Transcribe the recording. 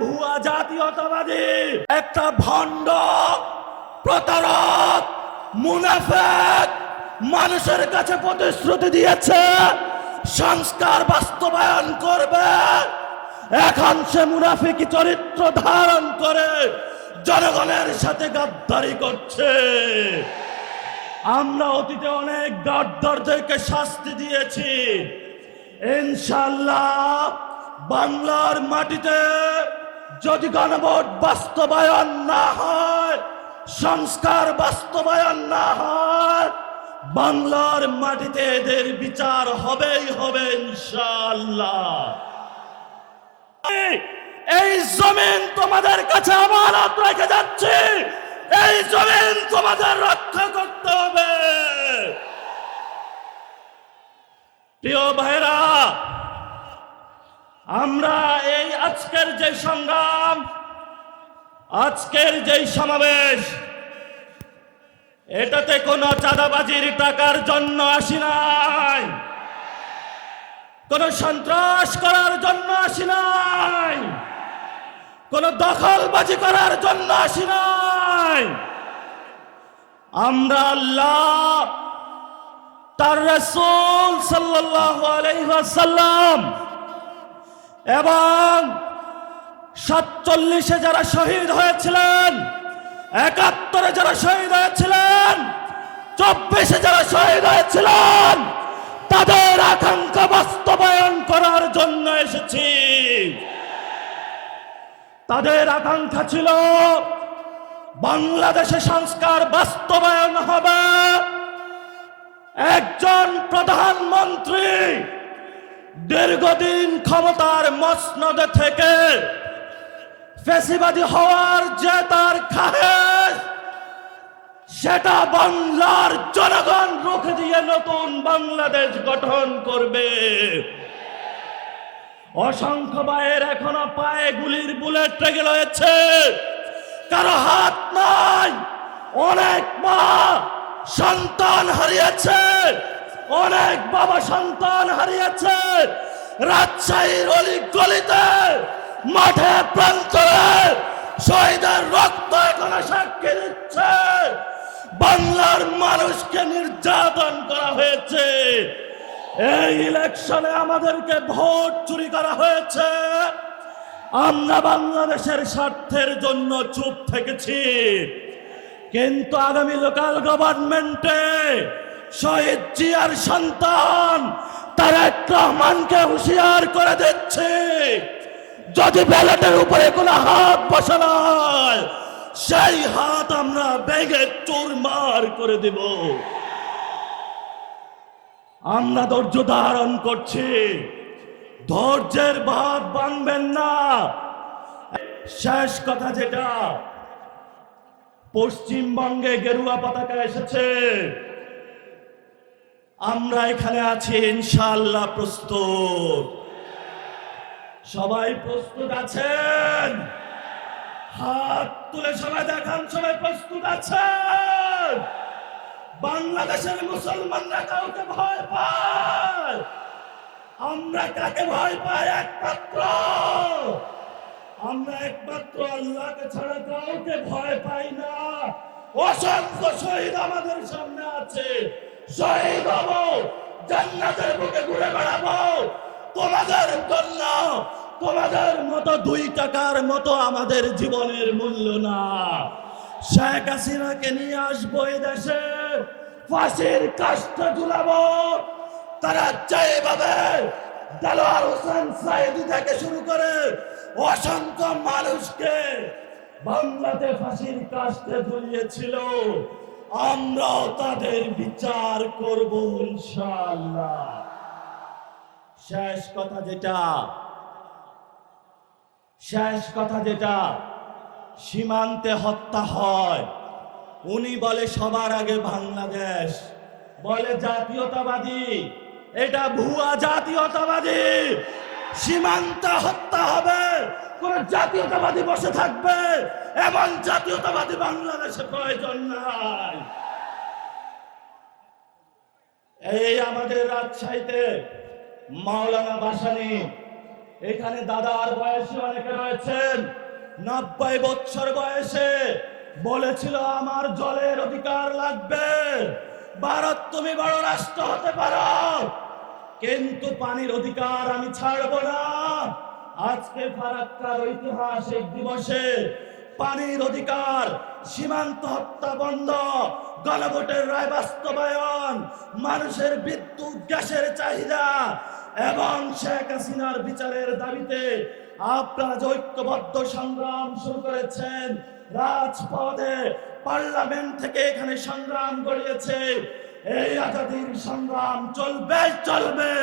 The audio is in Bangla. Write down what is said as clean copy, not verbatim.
ভুয়া জাতীয়তাবাদী, একটা ভণ্ড প্রতারক মুনাফিক মানুষের কাছে প্রতিশ্রুতি দিয়েছে সংস্কার বাস্তবায়ন করবে। এখন সে মুনাফিকি চরিত্র ধারণ করে জনগণের সাথে গাদ্দারি করছে। আমরা অতীতে অনেক গাদ্দারদেরকে শাস্তি দিয়েছি। ইনশাআল্লাহ বাংলার মাটিতে যদি গণভোট বাস্তবায়ন না হয়, সংস্কার বাস্তবায়ন না হয়, বাংলার মাটিতে এদের বিচার হবেই হবে ইনশাআল্লাহ। এই জমিন তোমাদের কাছে আমানত রেখে যাচ্ছে, এই জমিন তোমাদের রক্ষা করতে হবে। প্রিয় ভাইরা, আমরা এই আজকের যে সংগ্রাম, আজকের যে সমাবেশ, এটাতে কোনো চাঁদাবাজির টাকার জন্য আসি নাই, কোন সন্ত্রাস করার জন্য আসি নাই, কোন দখলবাজি করার জন্য আসি নাই। আমরা আল্লাহ, তার রাসূল সাল্লাল্লাহু আলাইহি ওয়াসাল্লাম এবং 47-এ যারা শহীদ হয়েছিলেন, 71-এ যারা শহীদ হয়েছিলেন, 24-এ যারা শহীদ হয়েছিলেন, তাদের আকাঙ্ক্ষা বাস্তবায়ন করার জন্য এসেছি। তাদের আকাঙ্ক্ষা ছিল বাংলাদেশে সংস্কার বাস্তবায়ন হবে, একজন প্রধানমন্ত্রী দীর্ঘদিন ক্ষমতার মসনদে থেকে ফ্যাসিবাদী হওয়ার যে তার খায়েশ, সেটা বাংলার জনগণ রুখে দিয়ে নতুন বাংলাদেশ গঠন করবে। অসংখ্য ভাইয়ের এখনো পায়ে গুলির বুলেট লেগে রয়েছে, কারো হাত নাই, অনেক মা সন্তান হারিয়েছে, অনেক বাবা সন্তান হারিয়েছে। রাজশাহীর অলি গলিতে, মাঠে প্রান্তরে শহীদের রক্ত এখনো সাক্ষী দিচ্ছে বাংলার মানুষকে নির্যাতন করা হয়েছে। এই ইলেকশনে আমাদেরকে ভোট চুরি করা হয়েছে। আমরা বাংলাদেশের স্বার্থের জন্য চুপ থেকেছি, কিন্তু আগামী লোকাল গভর্নমেন্টে শহীদ জিয়ার সন্তান তারেক রহমানকে হুঁশিয়ার করে দিচ্ছে, যদি ব্যালটের উপরে কোনো হাত বসানো হয়, সেই হাত আমরা ভেঙে চুরমার করে দেব। আমরা ধৈর্য ধারণ করছি, ধৈর্যের বাঁধ ভাঙবেন না। শেষ কথা যেটা, পশ্চিমবঙ্গে গেরুয়া পতাকা এসেছে, আমরা এখানে আছি ইনশাআল্লাহ প্রস্তুত। সবাই প্রস্তুত আছেন? হাত তুলে সবাই দেখান, সবাই প্রস্তুত আছেন? বাংলাদেশের মুসলমানরা কাউকে ভয় পায়? আমরা কাকে ভয় পাই? আমরা একমাত্র আল্লাহকে ছাড়া কাউকে ভয় পাই না। অসংখ্য শহীদ আমাদের সামনে আছে, শহীদ হব, জান্নাতের বুকে ঘুরে বেড়াবো তোমাদের জন্য। তোমাদের মতো 2 টাকার মতো আমাদের জীবনের মূল্য না। শেখ হাসিনাকে নিয়ে আসবো এই দেশে, ফাঁসির কাষ্ঠে ঝুলাবো। তারা যেভাবে দেলোয়ার হোসেন সাইদি থেকে শুরু করে অসংখ্য মানুষকে বাংলাতে ফাঁসির কাষ্ঠে ঝুলিয়েছিল, আমরাও তাদের বিচার করব ইনশাআল্লাহ। শেষ কথা যেটা, সীমান্তে হত্যা হয়, উনি বলে সবার আগে বাংলাদেশ, বলে জাতীয়তাবাদী, এটা ভুয়া জাতীয়তাবাদী। সীমান্তে হত্যা হবে, কোন জাতীয়তাবাদী বসে থাকবে, এমন জাতীয়তাবাদী বাংলাদেশে প্রয়োজন নাই। এই আমাদের রাজশাহীতে মাওলানা ভাসানী এখানে দাদার বয়সী অনেকে রয়েছেন, 90 বছর বয়সে বলেছিল আমার জলের অধিকার লাগবে, ভারত তুমি বড় রাষ্ট্র হতে পারো, কিন্তু পানির অধিকার আমি ছাড়বো না। আজকে ফারাক্কার ঐতিহাসিক দিবসে পানির অধিকার, সীমান্ত হত্যা বন্ধ, গণভোটের রায় বাস্তবায়ন, মানুষের বিদ্যুৎ গ্যাসের চাহিদা এবং শেখ হাসিনার বিচারের দাবিতে আপনারা যে ঐক্যবদ্ধ সংগ্রাম শুরু করেছেন, রাজপথে পার্লামেন্ট থেকে এখানে সংগ্রাম গড়িয়েছে, এই আজাদীর সংগ্রাম চলবে চলবে।